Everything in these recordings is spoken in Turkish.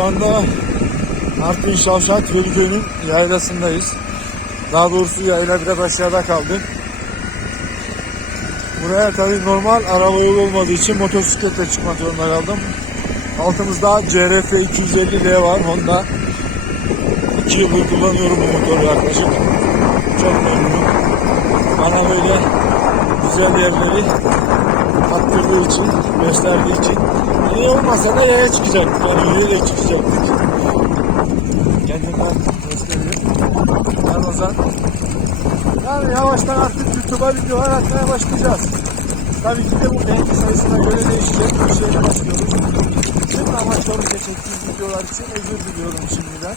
Şu anda Artvin Şavşat Veliköy'ün yaylasındayız. Daha doğrusu yayla biraz aşağıda kaldı. Buraya tabii normal araba yolu olmadığı için motosikletle çıkmak zorunda kaldım. Altımızda CRF 250D var Honda. 2 yıldır kullanıyorum bu motoru yaklaşık. Çok memnunum. Bana böyle güzel yerleri tattırdığı için, gösterdiği için. İyi olmasa da yaya çıkacaktık. Yani yürüyerek çıkacaktık. Kendinden gösteriyor. Ramazan. Yani yavaştan artık YouTube'a videolar atmaya başlayacağız. Tabii ki de bu beğeni sayısına göre değişecek. Bir şeyle başlıyoruz. Benim amaçlarım çektiğimiz videolar için özür diliyorum şimdiden.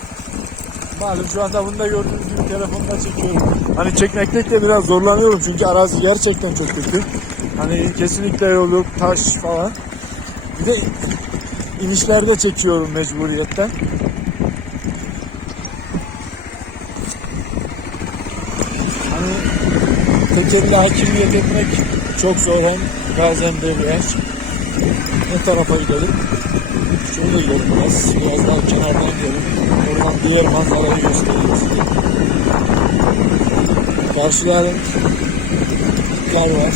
Malum şu anda bunu da gördüğünüz gibi telefonda çekiyorum. Hani çekmekte de biraz zorlanıyorum çünkü arazi gerçekten çok kötü. Hani kesinlikle yol yok, taş falan. Bir de inişlerde çekiyorum mecburiyetten. Hani tekerle hakimiyet etmek çok zor hem gaz hem debriyaj. Ne tarafa gidelim? Şöyle gidelim biraz. Biraz daha kenardan gidelim. Oradan diğer manzarayı göstereyim size. Karşıların kar var.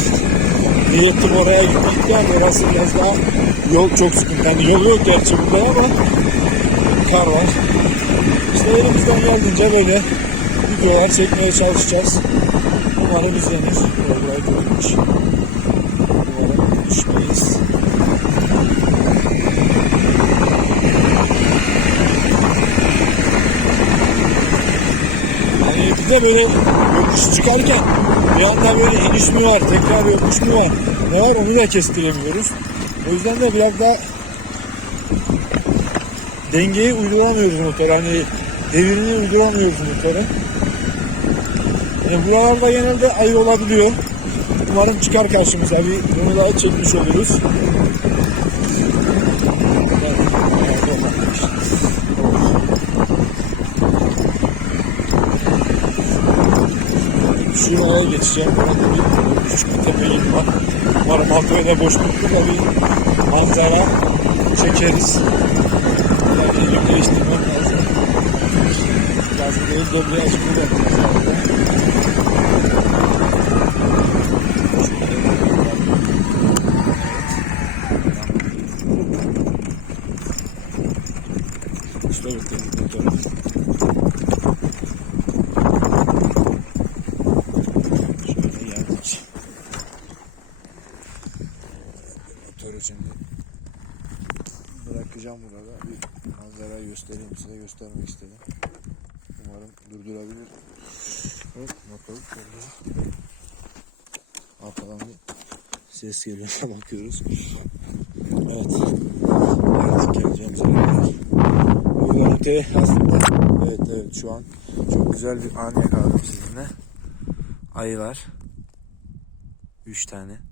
Niyetim oraya gitmekten orası biraz daha yol çok sıkıntı. Yani yol yok gerçi burada ama kar var. İşte elimizden geldiğince böyle videolar çekmeye çalışacağız. Umarım izlenir. Burayı görmüş. Umarım düşmeyiz. Yani bir de böyle yokuş çıkarken bir anda böyle iniş mi var, tekrar yokuş mu var, ne var onu da kestiremiyoruz. O yüzden de biraz daha dengeyi uyduramıyoruz motora. Hani devirini uyduramıyoruz motora. Yani buralarda genelde ayı olabiliyor. Umarım çıkar karşımıza. Bir bunu daha çekmiş oluruz. Şuraya geçeceğim. Orada bir küçük bir tepelik var. Umarım altına da boşluklu da bir manzara çekeriz. Yani elim değiştirmem lazım. Lazım değil debriyaj kullanmam Usta bekledik motoru. Şöyle geldik. Motoru şimdi bırakacağım burada. Bir manzarayı göstereyim size göstermek istedim. Umarım durdurabilir. Hop bakalım. şöyle. Arkadan bir ses geliyor bakıyoruz. Evet. Artık geleceğimiz yerler. Görüntü aslında evet evet şu an çok güzel bir an yakaladım sizinle. Ayılar. 3 tane.